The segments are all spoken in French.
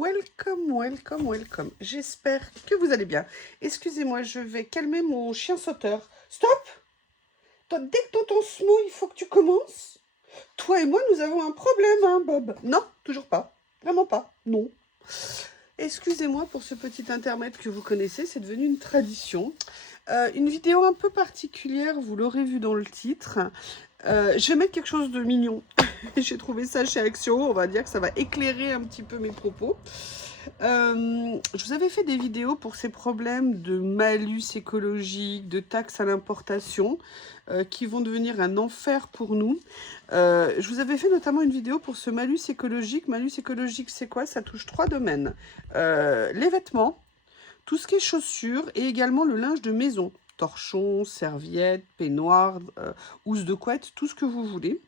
welcome, welcome, welcome. J'espère que vous allez bien. Excusez-moi, je vais calmer mon chien sauteur. Stop! Toi, dès que t'entends ce mot, il faut que tu commences. Toi et moi, nous avons un problème, hein, Bob? Non, toujours pas. Vraiment pas. Non. Excusez-moi pour ce petit intermède que vous connaissez, c'est devenu une tradition. Une vidéo un peu particulière, vous l'aurez vu dans le titre. Je vais mettre quelque chose de mignon. J'ai trouvé ça chez Action, on va dire que ça va éclairer un petit peu mes propos. Je vous avais fait des vidéos pour ces problèmes de malus écologique, de taxes à l'importation, qui vont devenir un enfer pour nous. Je vous avais fait notamment une vidéo pour ce malus écologique. Malus écologique, c'est quoi? Ça touche 3 domaines. Les vêtements, tout ce qui est chaussures et également le linge de maison. Torchons, serviettes, peignoirs, housses de couette, tout ce que vous voulez.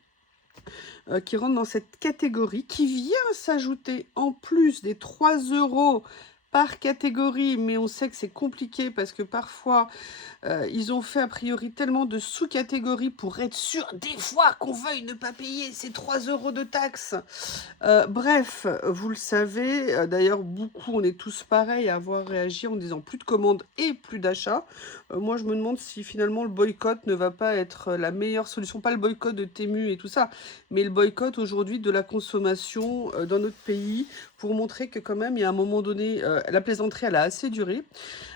Qui rentre dans cette catégorie, qui vient s'ajouter en plus des 3 € par catégorie, mais on sait que c'est compliqué parce que parfois ils ont fait a priori tellement de sous-catégories pour être sûr des fois qu'on veuille ne pas payer ces 3 € de taxes. Bref, vous le savez, d'ailleurs beaucoup, on est tous pareils à avoir réagi en disant plus de commandes et plus d'achats. Moi je me demande si finalement le boycott ne va pas être la meilleure solution, pas le boycott de Temu et tout ça, mais le boycott aujourd'hui de la consommation dans notre pays pour montrer que quand même il y a un moment donné, la plaisanterie elle a assez duré.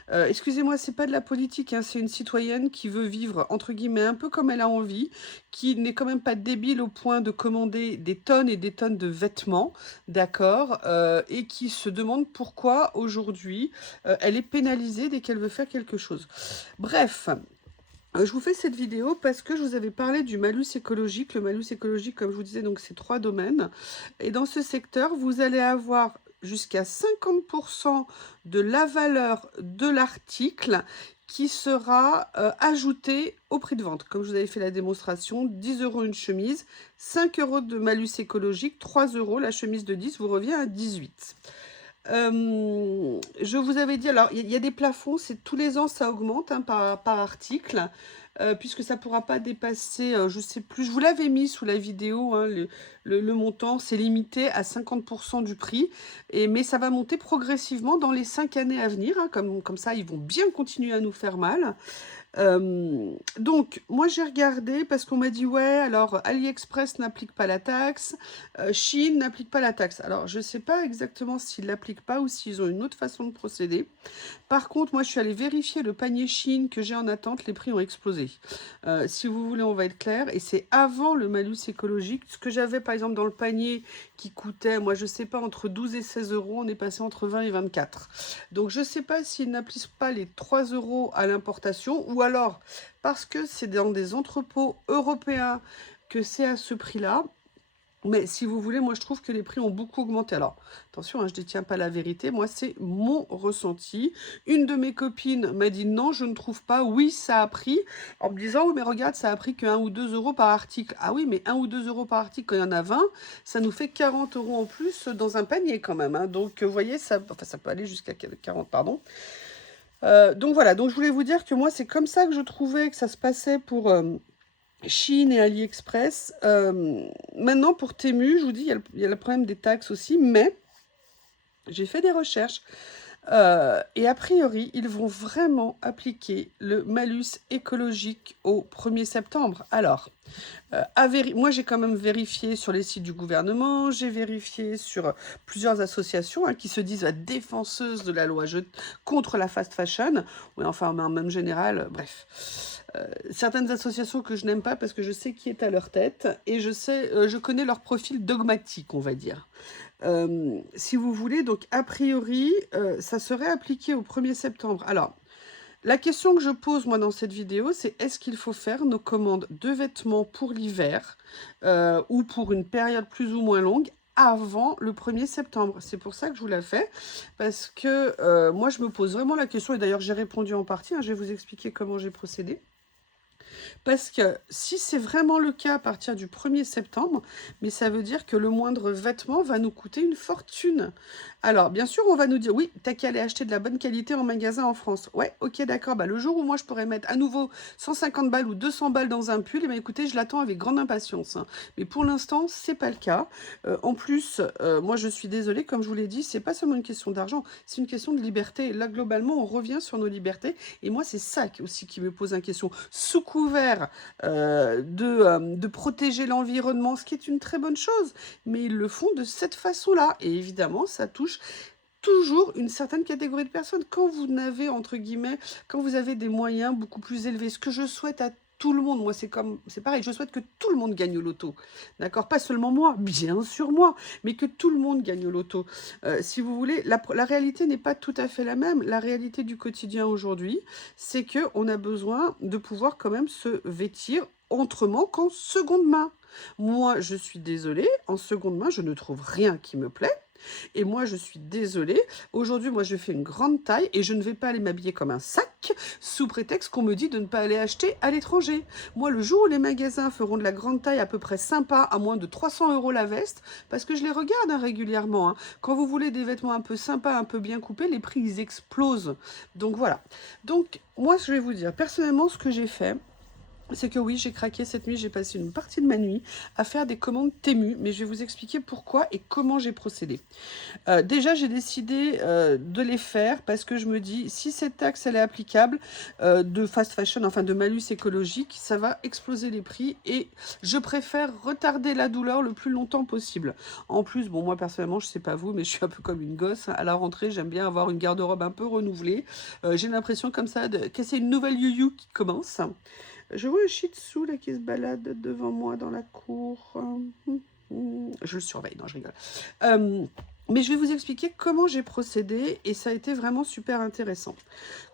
Excusez-moi, c'est pas de la politique, hein, c'est une citoyenne qui veut vivre, entre guillemets, un peu comme elle a envie, qui n'est quand même pas débile au point de commander des tonnes et des tonnes de vêtements, d'accord, et qui se demande pourquoi, aujourd'hui, elle est pénalisée dès qu'elle veut faire quelque chose. Bref, je vous fais cette vidéo parce que je vous avais parlé du malus écologique. Le malus écologique, comme je vous disais, donc c'est 3 domaines. Et dans ce secteur, vous allez avoir jusqu'à 50% de la valeur de l'article qui sera ajoutée au prix de vente. Comme je vous avais fait la démonstration, 10 € une chemise, 5 € de malus écologique, 3 € la chemise de 10 vous revient à 18. Je vous avais dit, alors il y a des plafonds, c'est tous les ans ça augmente hein, par article, puisque ça ne pourra pas dépasser, je sais plus, je vous l'avais mis sous la vidéo, hein, le montant c'est limité à 50% du prix, mais ça va monter progressivement dans les 5 années à venir, hein, comme ça ils vont bien continuer à nous faire mal. Donc, moi j'ai regardé parce qu'on m'a dit ouais, alors AliExpress n'applique pas la taxe, Chine n'applique pas la taxe. Alors, je ne sais pas exactement s'ils ne l'appliquent pas ou s'ils ont une autre façon de procéder. Par contre, moi je suis allée vérifier le panier Chine que j'ai en attente, les prix ont explosé. Si vous voulez, on va être clair, et c'est avant le malus écologique. Ce que j'avais par exemple dans le panier qui coûtait, moi je sais pas, entre 12 et 16 €, on est passé entre 20 et 24. Donc je sais pas s'ils n'appliquent pas les 3 € à l'importation, ou alors parce que c'est dans des entrepôts européens que c'est à ce prix-là. Mais si vous voulez, moi je trouve que les prix ont beaucoup augmenté. Alors, attention, hein, je ne détiens pas la vérité, moi c'est mon ressenti. Une de mes copines m'a dit non, je ne trouve pas, oui ça a pris, en me disant oui mais regarde, ça a pris que 1 ou 2 € par article. Ah oui, mais 1 ou 2 € par article, quand il y en a 20, ça nous fait 40 € en plus dans un panier quand même. Hein. Donc vous voyez, ça, enfin, ça peut aller jusqu'à 40, pardon. Donc voilà, donc je voulais vous dire que moi c'est comme ça que je trouvais que ça se passait pour... Chine et AliExpress. Maintenant, pour Temu, je vous dis, il y a le problème des taxes aussi, mais j'ai fait des recherches. Et a priori, ils vont vraiment appliquer le malus écologique au 1er septembre. Alors, moi j'ai quand même vérifié sur les sites du gouvernement, j'ai vérifié sur plusieurs associations hein, qui se disent défenseuses de la loi contre la fast fashion, oui enfin en même général, bref. Certaines associations que je n'aime pas parce que je sais qui est à leur tête et je connais leur profil dogmatique, on va dire. Si vous voulez, donc a priori, ça serait appliqué au 1er septembre. Alors, la question que je pose moi dans cette vidéo, c'est est-ce qu'il faut faire nos commandes de vêtements pour l'hiver ou pour une période plus ou moins longue avant le 1er septembre? C'est pour ça que je vous la fais, parce que moi je me pose vraiment la question, et d'ailleurs j'ai répondu en partie, hein, je vais vous expliquer comment j'ai procédé. Parce que si c'est vraiment le cas à partir du 1er septembre, mais ça veut dire que le moindre vêtement va nous coûter une fortune. Alors, bien sûr, on va nous dire, oui, t'as qu'à aller acheter de la bonne qualité en magasin en France. Ouais, ok, d'accord. Bah, le jour où moi, je pourrais mettre à nouveau 150 balles ou 200 balles dans un pull, eh bien, écoutez, je l'attends avec grande impatience, hein. Mais pour l'instant, c'est pas le cas. En plus, moi, je suis désolée, comme je vous l'ai dit, c'est pas seulement une question d'argent, c'est une question de liberté. Là, globalement, on revient sur nos libertés. Et moi, c'est ça aussi qui me pose une question. Sous couvert de protéger l'environnement, ce qui est une très bonne chose, mais ils le font de cette façon-là. Et évidemment, ça touche toujours une certaine catégorie de personnes. Quand vous n'avez, entre guillemets, quand vous avez des moyens beaucoup plus élevés, ce que je souhaite à tout le monde, moi c'est pareil, je souhaite que tout le monde gagne au loto, d'accord, pas seulement moi, bien sûr moi, mais que tout le monde gagne au loto. Si vous voulez, la réalité n'est pas tout à fait la même. La réalité du quotidien aujourd'hui, c'est que on a besoin de pouvoir quand même se vêtir autrement qu'en seconde main. Moi, je suis désolée, en seconde main, je ne trouve rien qui me plaît. Et moi, je suis désolée. Aujourd'hui, moi, je fais une grande taille et je ne vais pas aller m'habiller comme un sac sous prétexte qu'on me dit de ne pas aller acheter à l'étranger. Moi, le jour où les magasins feront de la grande taille à peu près sympa, à moins de 300 € la veste, parce que je les regarde hein, régulièrement. Hein. Quand vous voulez des vêtements un peu sympas, un peu bien coupés, les prix, ils explosent. Donc voilà. Donc, moi, je vais vous dire, personnellement, ce que j'ai fait, c'est que oui, j'ai craqué cette nuit, j'ai passé une partie de ma nuit à faire des commandes Temu, mais je vais vous expliquer pourquoi et comment j'ai procédé. Déjà, j'ai décidé de les faire parce que je me dis, si cette taxe, elle est applicable de fast fashion, enfin de malus écologique, ça va exploser les prix et je préfère retarder la douleur le plus longtemps possible. En plus, bon, moi personnellement, je sais pas vous, mais je suis un peu comme une gosse. À la rentrée, j'aime bien avoir une garde-robe un peu renouvelée. J'ai l'impression comme ça que c'est une nouvelle you-you qui commence. Je vois un shih tzu là qui se balade devant moi dans la cour. Je le surveille, non, je rigole. Mais je vais vous expliquer comment j'ai procédé et ça a été vraiment super intéressant.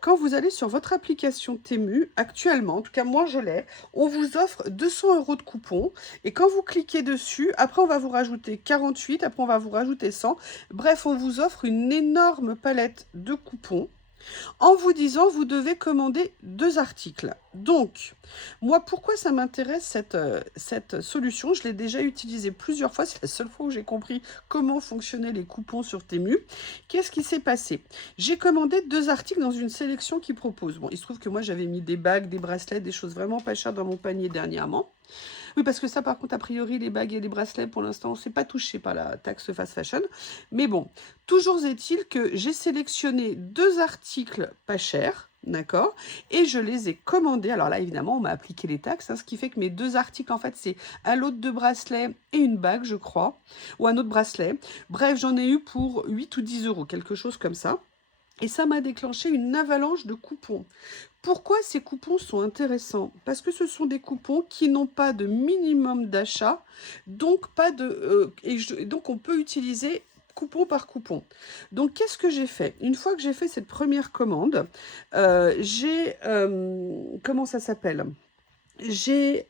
Quand vous allez sur votre application Temu, actuellement, en tout cas moi je l'ai, on vous offre 200 € de coupons et quand vous cliquez dessus, après on va vous rajouter 48, après on va vous rajouter 100. Bref, on vous offre une énorme palette de coupons en vous disant vous devez commander 2 articles. Donc, moi, pourquoi ça m'intéresse cette solution? Je l'ai déjà utilisée plusieurs fois, c'est la seule fois où j'ai compris comment fonctionnaient les coupons sur Temu. Qu'est-ce qui s'est passé? J'ai commandé 2 articles dans une sélection qui propose. Bon, il se trouve que moi, j'avais mis des bagues, des bracelets, des choses vraiment pas chères dans mon panier dernièrement. Oui, parce que ça, par contre, a priori, les bagues et les bracelets, pour l'instant, c'est pas touché par la taxe fast fashion. Mais bon, toujours est-il que j'ai sélectionné 2 articles pas chers, d'accord? Et je les ai commandés. Alors là, évidemment, on m'a appliqué les taxes, hein, ce qui fait que mes 2 articles, en fait, c'est un lot de bracelets et une bague, je crois, ou un autre bracelet. Bref, j'en ai eu pour 8 ou 10 €, quelque chose comme ça. Et ça m'a déclenché une avalanche de coupons. Pourquoi ces coupons sont intéressants? Parce que ce sont des coupons qui n'ont pas de minimum d'achat, donc pas de donc on peut utiliser coupon par coupon. Donc qu'est-ce que j'ai fait? Une fois que j'ai fait cette première commande, j'ai comment ça s'appelle? J'ai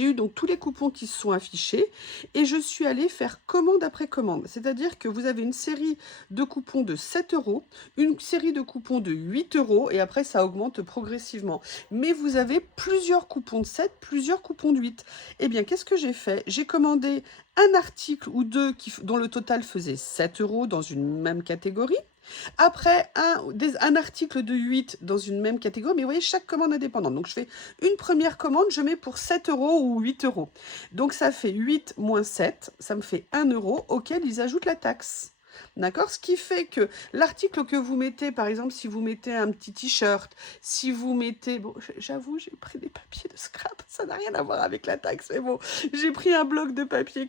eu donc tous les coupons qui se sont affichés et je suis allée faire commande après commande. C'est-à-dire que vous avez une série de coupons de 7 €, une série de coupons de 8 € et après ça augmente progressivement. Mais vous avez plusieurs coupons de 7, plusieurs coupons de 8. Eh bien, qu'est-ce que j'ai fait? J'ai commandé un article ou deux dont le total faisait 7 € dans une même catégorie. Après, un article de 8 dans une même catégorie, mais vous voyez, chaque commande indépendante. Donc, je fais une première commande, je mets pour 7 € ou 8 €. Donc, ça fait 8 moins 7, ça me fait 1 € auquel ils ajoutent la taxe. D'accord? Ce qui fait que l'article que vous mettez, par exemple, si vous mettez un petit t-shirt, si vous mettez... Bon, j'avoue, j'ai pris des papiers de scrap, ça n'a rien à voir avec la taxe, mais bon, j'ai pris un bloc de papier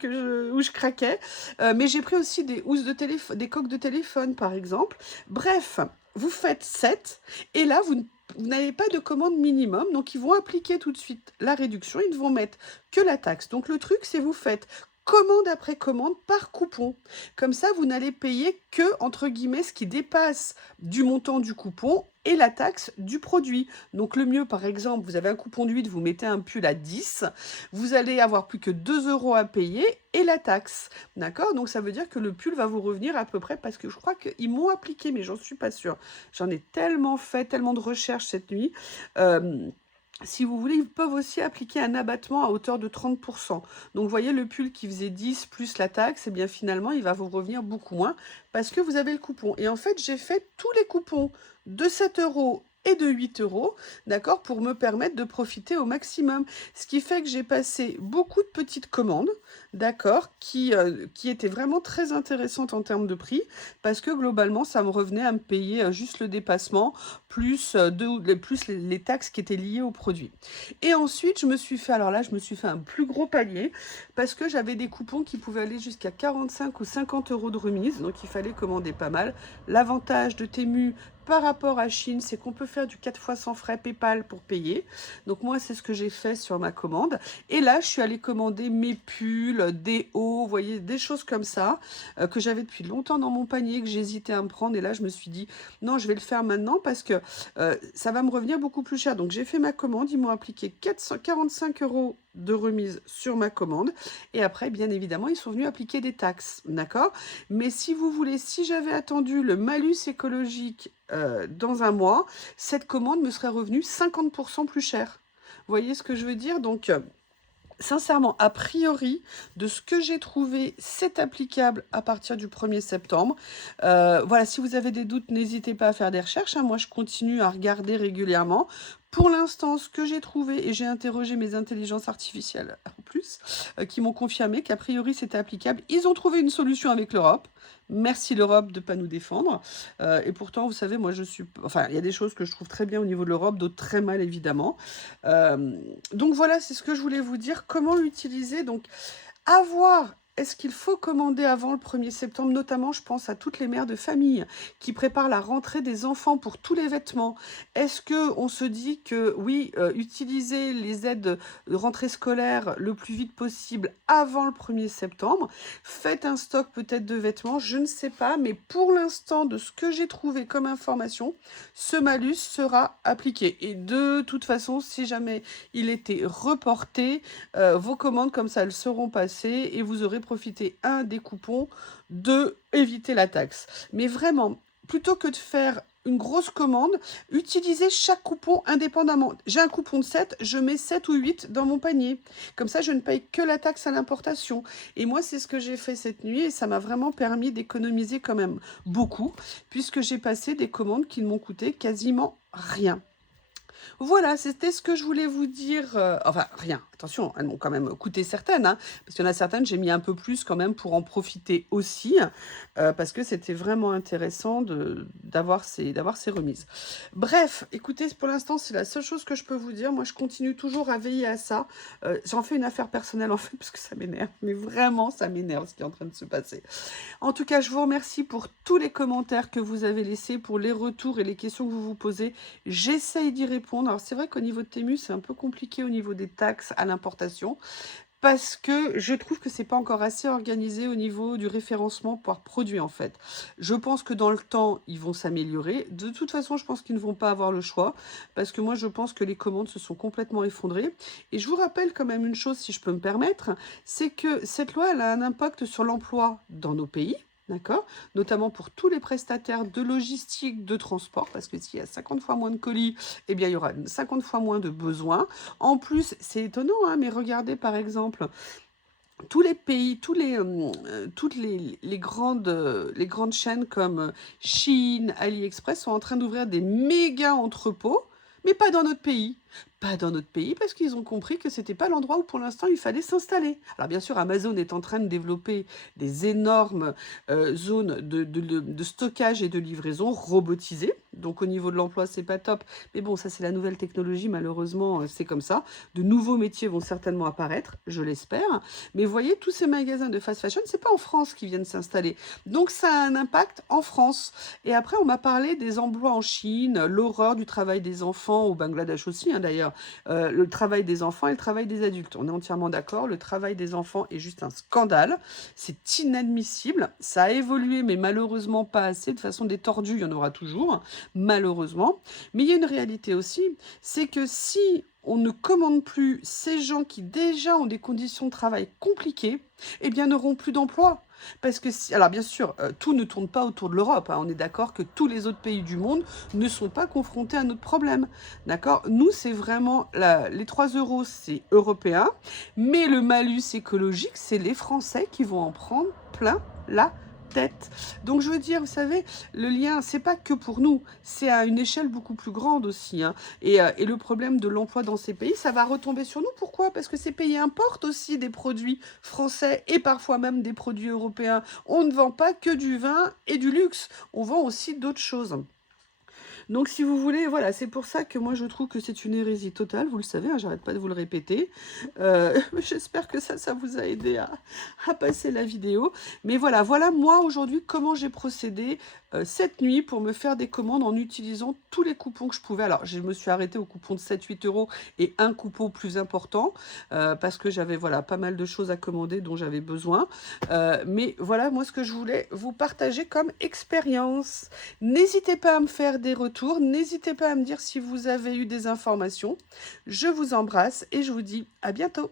où je craquais, mais j'ai pris aussi des housses de téléphone, des coques de téléphone, par exemple. Bref, vous faites 7, et là, vous n'avez pas de commande minimum, donc ils vont appliquer tout de suite la réduction, ils ne vont mettre que la taxe. Donc le truc, c'est vous faites commande après commande par coupon. Comme ça, vous n'allez payer que, entre guillemets, ce qui dépasse du montant du coupon et la taxe du produit. Donc le mieux, par exemple, vous avez un coupon de 8, vous mettez un pull à 10, vous allez avoir plus que 2 € à payer et la taxe. D'accord? Donc ça veut dire que le pull va vous revenir à peu près, parce que je crois qu'ils m'ont appliqué, mais j'en suis pas sûre. J'en ai tellement fait, tellement de recherches cette nuit. si vous voulez, ils peuvent aussi appliquer un abattement à hauteur de 30%. Donc, vous voyez, le pull qui faisait 10 plus la taxe, eh bien, finalement, il va vous revenir beaucoup moins parce que vous avez le coupon. Et en fait, j'ai fait tous les coupons de 7 euros et de 8 euros, d'accord, pour me permettre de profiter au maximum. Ce qui fait que j'ai passé beaucoup de petites commandes, d'accord, qui étaient vraiment très intéressantes en termes de prix, parce que globalement, ça me revenait à me payer juste le dépassement, plus, plus les taxes qui étaient liées au produit. Et ensuite, je me suis fait, alors là, je me suis fait un plus gros panier parce que j'avais des coupons qui pouvaient aller jusqu'à 45 ou 50 euros de remise, donc il fallait commander pas mal. L'avantage de Temu par rapport à Chine, c'est qu'on peut faire du 4 fois sans frais PayPal pour payer. Donc moi, c'est ce que j'ai fait sur ma commande. Et là, je suis allée commander mes pulls, des hauts, vous voyez, des choses comme ça, que j'avais depuis longtemps dans mon panier, que j'hésitais à me prendre. Et là, je me suis dit, non, je vais le faire maintenant parce que ça va me revenir beaucoup plus cher. Donc j'ai fait ma commande, ils m'ont appliqué 445 euros de remise sur ma commande. Et après, bien évidemment, ils sont venus appliquer des taxes, d'accord? Mais si vous voulez, si j'avais attendu le malus écologique dans un mois, cette commande me serait revenue 50% plus cher. Vous voyez ce que je veux dire? Donc, sincèrement, a priori, de ce que j'ai trouvé, c'est applicable à partir du 1er septembre. Voilà, si vous avez des doutes, n'hésitez pas à faire des recherches, hein. Moi, je continue à regarder régulièrement. Pour l'instant, ce que j'ai trouvé, et j'ai interrogé mes intelligences artificielles en plus, qui m'ont confirmé qu'a priori, c'était applicable. Ils ont trouvé une solution avec l'Europe. Merci l'Europe de ne pas nous défendre. Et pourtant, vous savez, moi, je suis... Enfin, il y a des choses que je trouve très bien au niveau de l'Europe, d'autres très mal, évidemment. Donc voilà, c'est ce que je voulais vous dire. Comment utiliser, donc, avoir... Est-ce qu'il faut commander avant le 1er septembre? Notamment, je pense à toutes les mères de famille qui préparent la rentrée des enfants pour tous les vêtements. Est-ce qu'on se dit que, oui, utiliser les aides de rentrée scolaire le plus vite possible avant le 1er septembre? Faites un stock peut-être de vêtements, je ne sais pas. Mais pour l'instant, de ce que j'ai trouvé comme information, ce malus sera appliqué. Et de toute façon, si jamais il était reporté, vos commandes comme ça, elles seront passées et vous aurez profité, un, des coupons, deux, éviter la taxe. Mais vraiment, plutôt que de faire une grosse commande, utilisez chaque coupon indépendamment. J'ai un coupon de 7, je mets 7 ou 8 dans mon panier. Comme ça, je ne paye que la taxe à l'importation. Et moi, c'est ce que j'ai fait cette nuit et ça m'a vraiment permis d'économiser quand même beaucoup, puisque j'ai passé des commandes qui ne m'ont coûté quasiment rien. Voilà, c'était ce que je voulais vous dire. Enfin, rien. Attention, elles m'ont quand même coûté certaines, hein, parce qu'il y en a certaines, j'ai mis un peu plus quand même pour en profiter aussi, parce que c'était vraiment intéressant d'avoir ces remises. Bref, écoutez, pour l'instant, c'est la seule chose que je peux vous dire. Moi, je continue toujours à veiller à ça. J'en fais une affaire personnelle, en fait, parce que ça m'énerve. Mais vraiment, ça m'énerve ce qui est en train de se passer. En tout cas, je vous remercie pour tous les commentaires que vous avez laissés, pour les retours et les questions que vous vous posez. J'essaye d'y répondre. Alors, c'est vrai qu'au niveau de Temu, c'est un peu compliqué au niveau des taxes à l'importation, parce que je trouve que c'est pas encore assez organisé au niveau du référencement par produit, en fait. Je pense que dans le temps, ils vont s'améliorer. De toute façon, je pense qu'ils ne vont pas avoir le choix, parce que moi, je pense que les commandes se sont complètement effondrées. Et je vous rappelle quand même une chose, si je peux me permettre, c'est que cette loi, elle a un impact sur l'emploi dans nos pays. D'accord? Notamment pour tous les prestataires de logistique, de transport, parce que s'il y a 50 fois moins de colis, eh bien, il y aura 50 fois moins de besoins. En plus, c'est étonnant, hein, mais regardez par exemple, tous les pays, toutes les grandes chaînes comme Chine, AliExpress sont en train d'ouvrir des méga entrepôts, mais pas dans notre pays. Pas dans notre pays parce qu'ils ont compris que c'était pas l'endroit où pour l'instant il fallait s'installer. Alors bien sûr, Amazon est en train de développer des énormes zones de stockage et de livraison robotisées. Donc au niveau de l'emploi, c'est pas top. Mais bon, ça c'est la nouvelle technologie, malheureusement, c'est comme ça. De nouveaux métiers vont certainement apparaître, je l'espère. Mais vous voyez, tous ces magasins de fast fashion, c'est pas en France qu'ils viennent s'installer. Donc ça a un impact en France. Et après, on m'a parlé des emplois en Chine, l'horreur du travail des enfants, au Bangladesh aussi, hein, d'ailleurs. Le travail des enfants et le travail des adultes. On est entièrement d'accord, le travail des enfants est juste un scandale. C'est inadmissible. Ça a évolué, mais malheureusement pas assez. De toute façon, des tordus, il y en aura toujours, malheureusement. Mais il y a une réalité aussi, c'est que si on ne commande plus ces gens qui déjà ont des conditions de travail compliquées, eh bien n'auront plus d'emploi. Parce que, alors bien sûr, tout ne tourne pas autour de l'Europe, hein. On est d'accord que tous les autres pays du monde ne sont pas confrontés à notre problème. D'accord? Nous, c'est vraiment, les 3 euros, c'est européen, mais le malus écologique, c'est les Français qui vont en prendre plein la tête. Donc je veux dire, vous savez, le lien, c'est pas que pour nous, c'est à une échelle beaucoup plus grande aussi, hein. Et le problème de l'emploi dans ces pays, ça va retomber sur nous. Pourquoi? Parce que ces pays importent aussi des produits français et parfois même des produits européens. On ne vend pas que du vin et du luxe, on vend aussi d'autres choses. Donc si vous voulez, voilà, c'est pour ça que moi je trouve que c'est une hérésie totale, vous le savez, hein, j'arrête pas de vous le répéter. J'espère que ça vous a aidé à passer la vidéo. Mais voilà, voilà moi aujourd'hui comment j'ai procédé cette nuit pour me faire des commandes en utilisant tous les coupons que je pouvais. Alors je me suis arrêtée au coupon de 7-8 euros et un coupon plus important parce que j'avais voilà, pas mal de choses à commander dont j'avais besoin. Mais voilà, moi ce que je voulais vous partager comme expérience. N'hésitez pas à me faire des retours, n'hésitez pas à me dire si vous avez eu des informations. Je vous embrasse et je vous dis à bientôt.